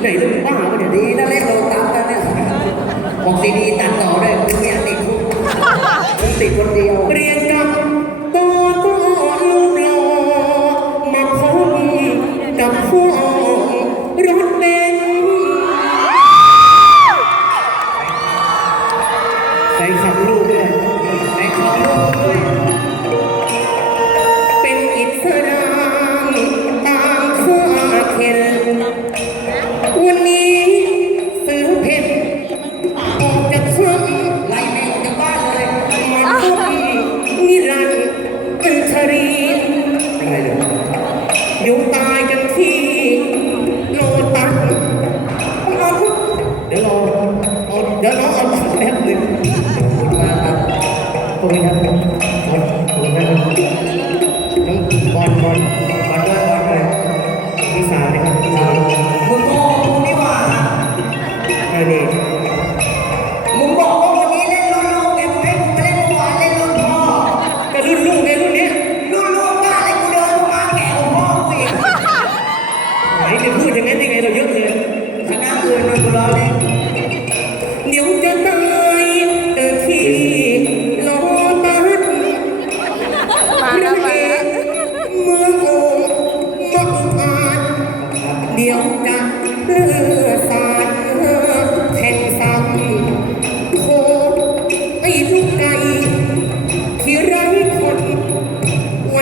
ไหนเรื่องบ้าเดี๋ยวดีนั่นเหละเราตามกันเนี่ยบอกซีดีตัดต่อเลยเนี่ยติดคุกติดคนเดียว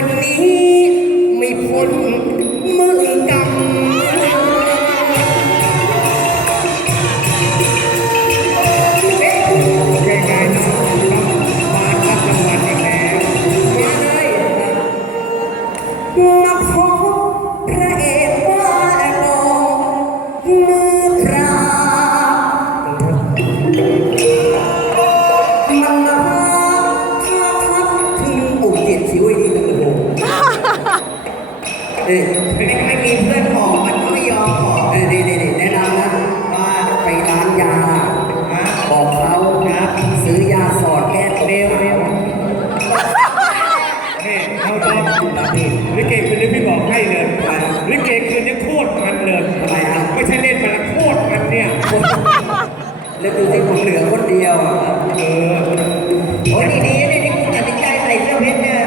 你 ไม่มีเพื่อนออมันก็ยอมออดีๆแนะนำนะไปร้านยาบอกเขานะซื้อยาสอดแก้เร็วเร็วแม่เข้าใจลิเกคืนนี้พี่บอกให้เลยลิเกคืนนี้โคตรมันเลยทำไมฮะไม่ใช่เล่นนะโคตรมันเนี่ยแล้วดูสิผมเหลือคนเดียวเออโอ้ดีดีเลยที่คุณตัดใจใส่เสื้อเเนี่ย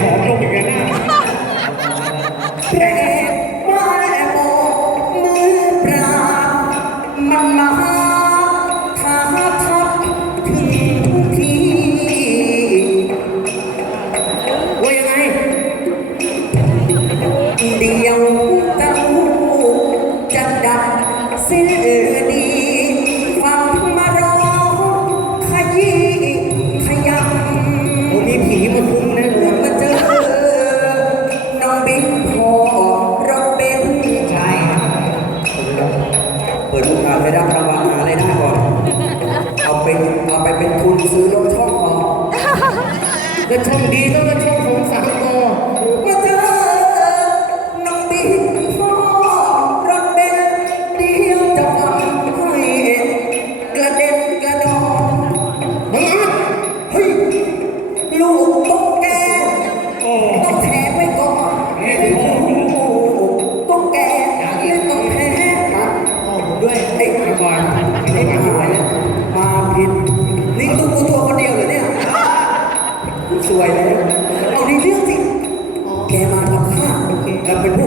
ของโย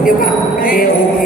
yo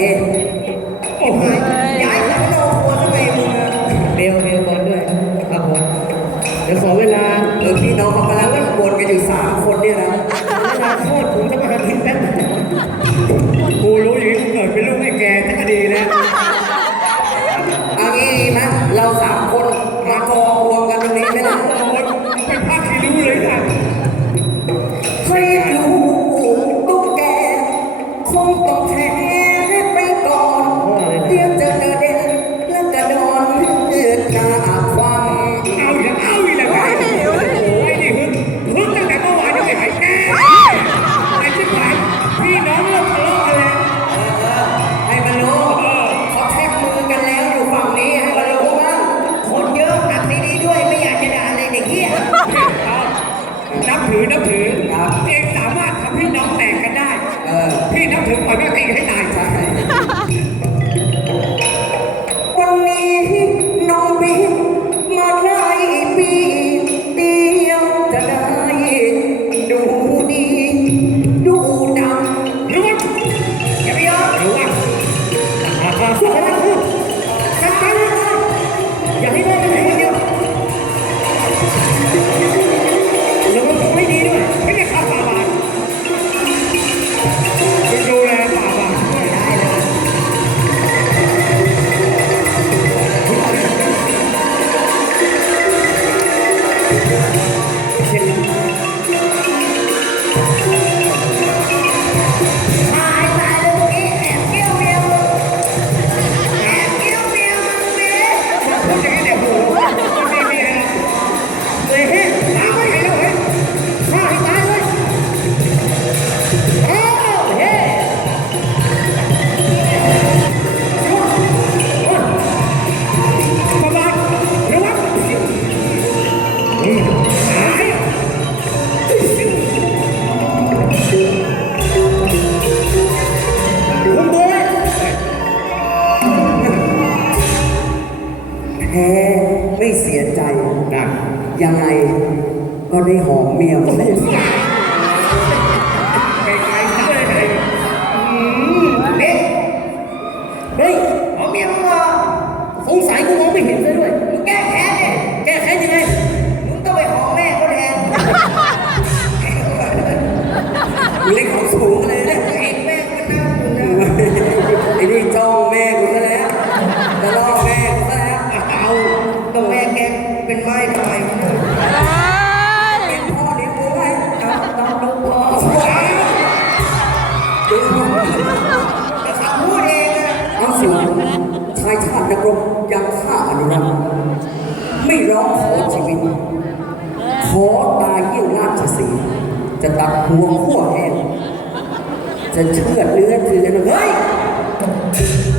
เชือดเนื้อเถือนเฮ้ย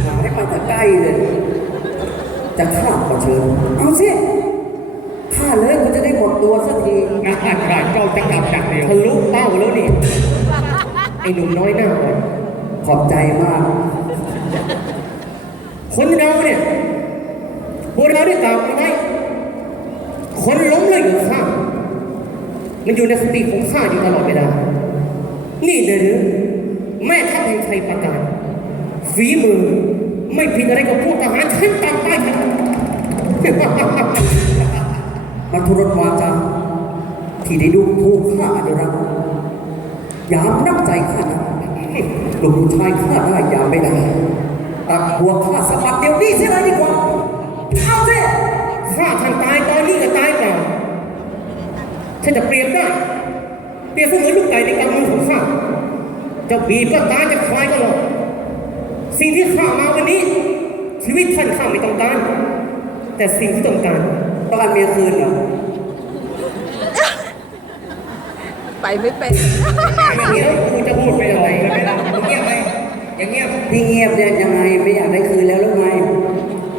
หาให้มาแต่ใกล้เลย จะฆ่าก็เชิญเอาสิฆ่าเลยกูจะได้หมดตัวสักทีงานได้เจ้าจะกลับจากเดียวทะลุเป้าแล้วนี่ไอ้หนุ่มน้อยหน้าอ่อนขอบใจมาก คนเราเนี่ยพวกเราได้กล่าวกันไว้คนล้มเลยอยู่ข้างมันอยู่ในสติของข้าอยู่ตลอดเวลานี่เลยหรือ แม่ทัพแห่งไทยประกาศฝีมือ ไม่ผิดอะไรกับพวกทหารชั้นต่ำใต้ทหารมันทุรนวาจาที่ได้ดูถูกข้าอนุรักษ์ยามนับใจข้านะลูกผู้ชายข้าได้ยามไม่ได้ตัดหัวข้าสะบัดเดี๋ยวนี้เสียเลยดีกว่าเอาสิข้าทานตายตอนนี้ก็ตายเปล่าฉันจะเปรียบได้ เปรียบเสมือนลูกไก่ในกำมือของข้า จะบีบก็ตายจะคลายก็รอดสิ่งที่ข้ามาวันนี้ ชีวิตท่านข้าไม่ต้องการ แต่สิ่งที่ต้องการต้องการเมียคืนเหรอไปไม่เป็นอย่างนี้แล้วกูจะพูดไปยังไงเงียบไหมอย่างเงียบที่เงียบเนี่ยยังไงไม่อยากได้คืนแล้วหรือไง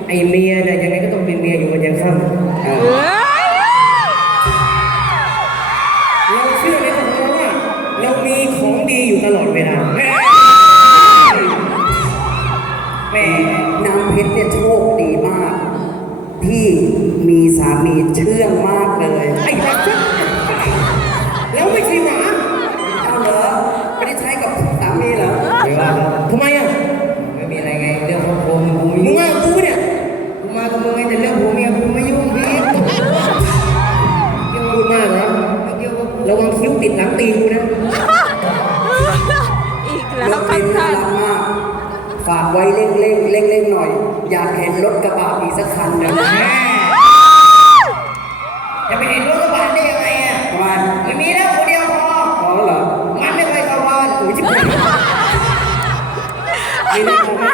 ไอเมียเนี่ยยังไงก็ต้องเป็นเมียอยู่วันยังค่ำ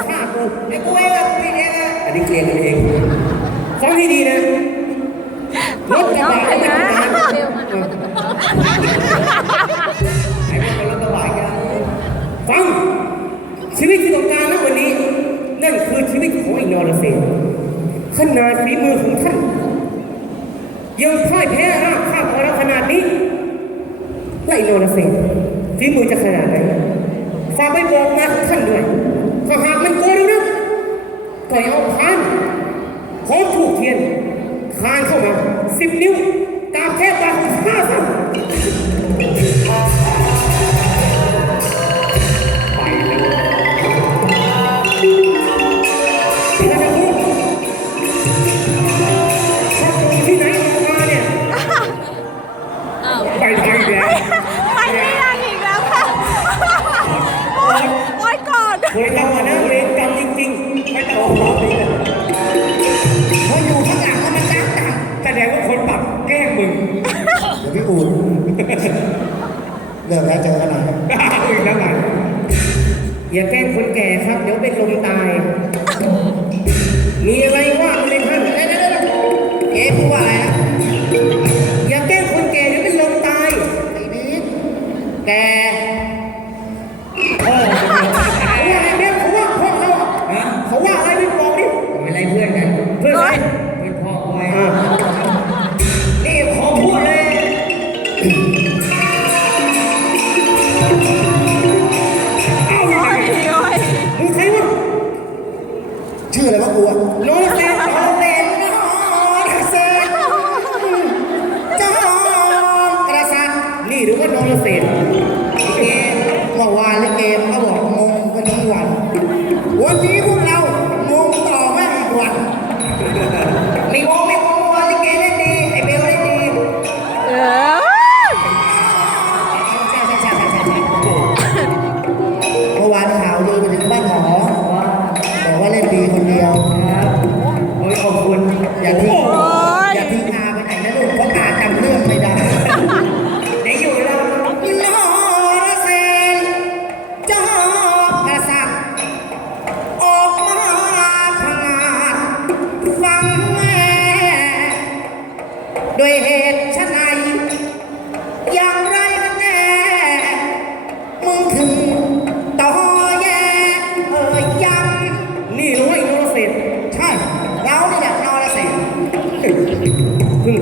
ฆ่ากูไอ้กูเองอะกูผิดเองอะอันนี้เคลียร์กันเองฟังให้ดีนะรถกระบะไม่ต้องการไอ้พวกเป็นรถกระบะกันฟังชีวิตที่ต้องการณวันนี้ นั่นคือชีวิตของไอ้นรเสนขนาดฝีมือของท่านยังพ่ายแพ้ราบข้าของเราขนาดนี้ไล่นรเสนฝีมือจะขนาดไหนฝากไปบอกมาของท่านด้วยถ้าหากมันโกงเรานะ ต่อยเอาคานพร้อมถูกเทียนคานเข้ามาสิบนิ้วกาบแค่ปากห้าสั่ เลิกแล้วเจอกันหน่อยอีกแล้วไงอย่าแกล้งคนแก่ครับ เดี๋ยวเป็นลมตาย มีอะไรว่ามาเลยท่านเอ๊ะพูดว่าอะไรนะ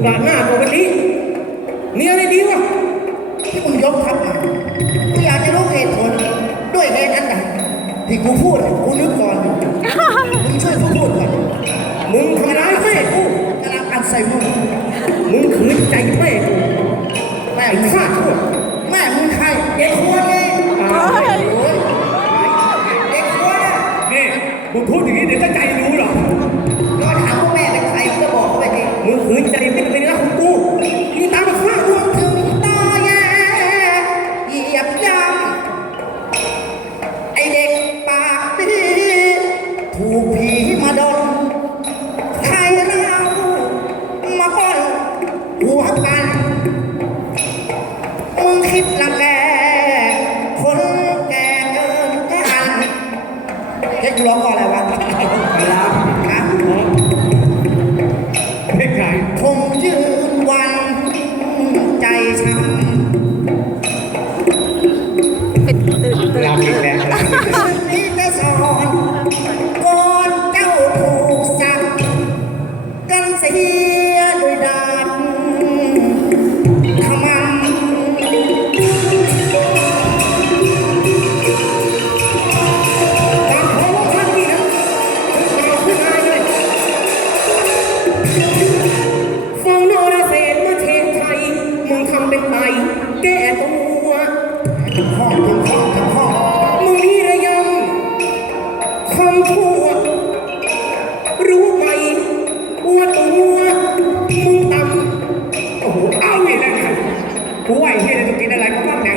ดานหน้าตัวกันนี้มีอะไรดีวะที่มึงยกทัพมากูอยากจะรู้เหตุผลด้วยเหตุนั้นนะที่กูพูดกูนึกก่อนมึงช่วยกูพูดก่อนมึงทำร้ายแม่กูกำลังอัดใส่มึงมึงขืนใจแม่กูแม่ฟาดกแม่มึงใครเด็กคนนี้เด็กคนนี้นี่มึงพูดอย่างนี้เดี๋ยวจะใจรู้หรอก็ถามพ่อแม่เป็นใครก็บอกเขาไปดิมึงขืนใจไม่ Thank you.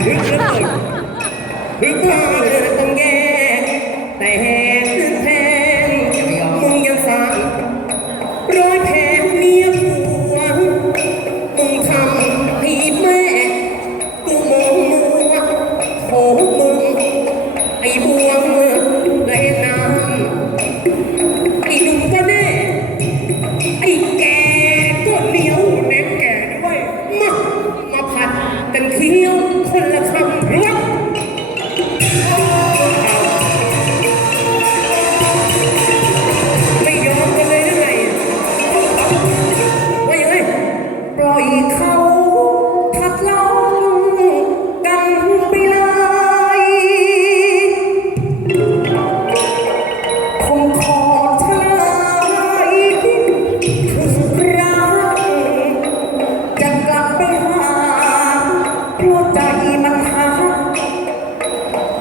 ฮึกเหลือเกินฮึกเพื่มาอกเลยต้องแยกแต่แหกขึ้นแพงมึงยังสั่งร้อยแผลเมียผัวมึงทำให้แม่กูมองมัวโถมึงไอ้บวงและน้ำไอ้หนุ่มก็แน่ไอ้แกก็เหนียวเน้นแก่ด้วยมามาผัดกันเคี้ยว คนล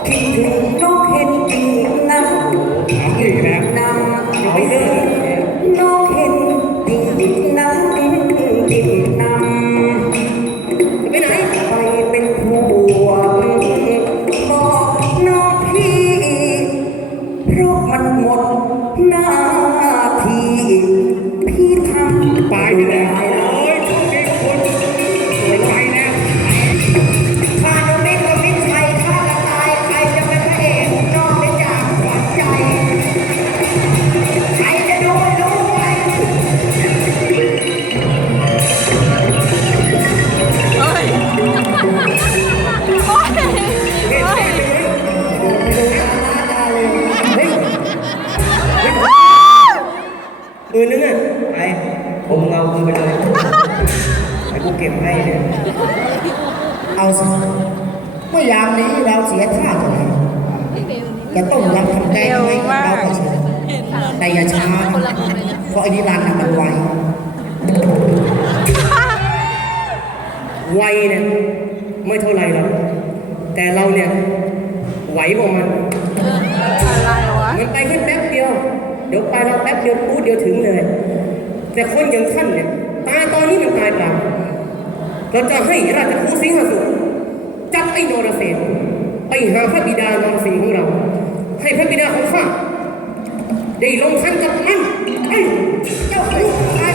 คิ ไอ้นิรันดร์น่ะมันไววัยเนี่ยไม่เท่าไรหรอก แต่เราเนี่ยไหวกว่ามัน อะไรวะมันไปแค่แป๊บเดียว เดี๋ยวไปเราแป๊บเดียวพูดเดียวถึงเลย แต่คนอย่างท่านเนี่ยตายตอนนี้มันตายเปล่าเราจะให้ราชครูสิงหสุจับไอ้นรเสนไปหาพระบิดานรสิงห์ของเรา ให้พระบิดาของข้าได้ลงทันกับมันไอ้ 要回我